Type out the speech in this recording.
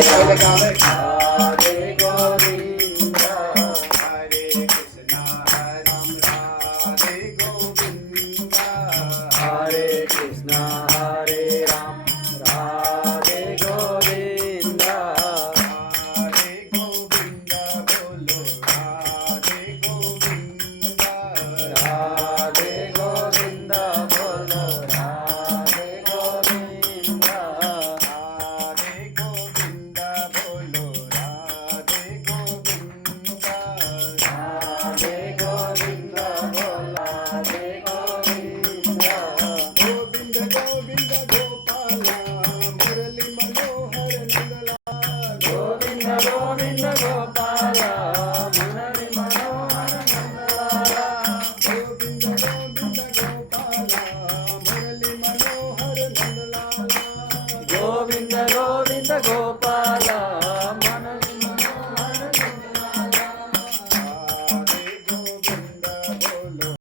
राधे गोविंद हरे कृष्णा राम राधे गोविंद हरे कृष्णा हरे राम राधे गोविंद हरे गोविंद बोलो राधे गोविंद राधे गोविंद बोलो राधे गोविंद राधे गोविंद बोलो राधे गोविंद राधे गोविंद बोलो राधे गोविंद गोविंद गोविंद गोपाला मुरली मनोहर नंदलाल गोविंद गोविंद गोपाला मुरली मनोहर नंदलाला गोविंद गोविंद गोपाला मुरली मनोहर नंदलाला गोविंद गोविंद गोपाल